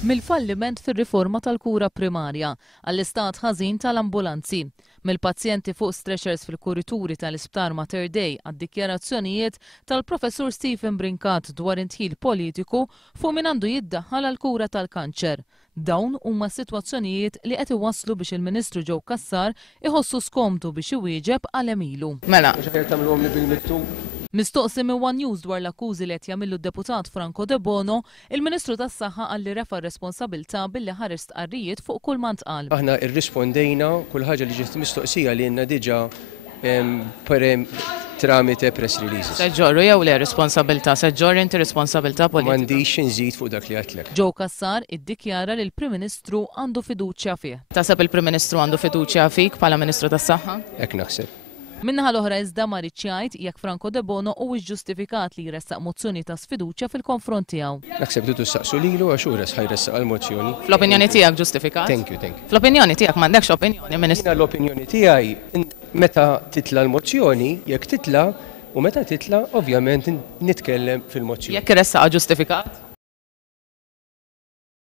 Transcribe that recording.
Mill-falliment fir-riforma tal-kura primarja, għall-istat ħażin tal-ambulanzi, mill-pazjenti fuq stretchers fil-kurituri tal-Isptar Mater Dei għad-dikjarazzjonijiet tal-Professur Stephen Brincat dwar intħil politiku fuq min għandu jiddaħħal għall-kura tal-kanċer. Dawn huma sitwazzjonijiet li qed iwasslu biex il-Ministru Joe Cassar iħossu skomdu biex iwieġeb għal emilu. Mela. Mistoqsi minn One News dwar l-akkużi li qed jagħmlu d-deputat Franco De Bono, il-Ministru tas-Saħħa qalli refa' r-responsabbiltà billi ħares stqarrijiet fuq kull ma ntqal. Aħna rrispondejna kull ħaġa li ġiet mistoqsija li għandna diġà tramite press releases. Seġġorru jew le responsabilità, seġġorru inti responsabilità politika. M'għandix inżid fuq dak li għedlek. Joe Cassar iddikjara li l-Prim Ministru għandu fiduċja fih. Tasab il-Prim Ministru għandu fiduċja fik bħala Ministru tas-Saħħa? Hekk naħseb. Minnaħa l-oħra iżda ma rridx jgħid jekk Franco De Bono huwiex ġustifikat li jressaq mozzjoni ta' sfiduċja fil-konfront tiegħu. Naħseb tidu saqsu lilu għax hu ħajressaq għall-mozzjoni. Fl-opinjoni tiegħek ġustifikat? Thank you. Fl-opinjoni tiegħek m'għandekx opinjoni, Ministru. L-opinjoni tiegħi meta titla l-mozzjoni, jekk titla u meta titla ovvjament nitkellem fil-mozzjoni. Jekk iressaq ġustifikat?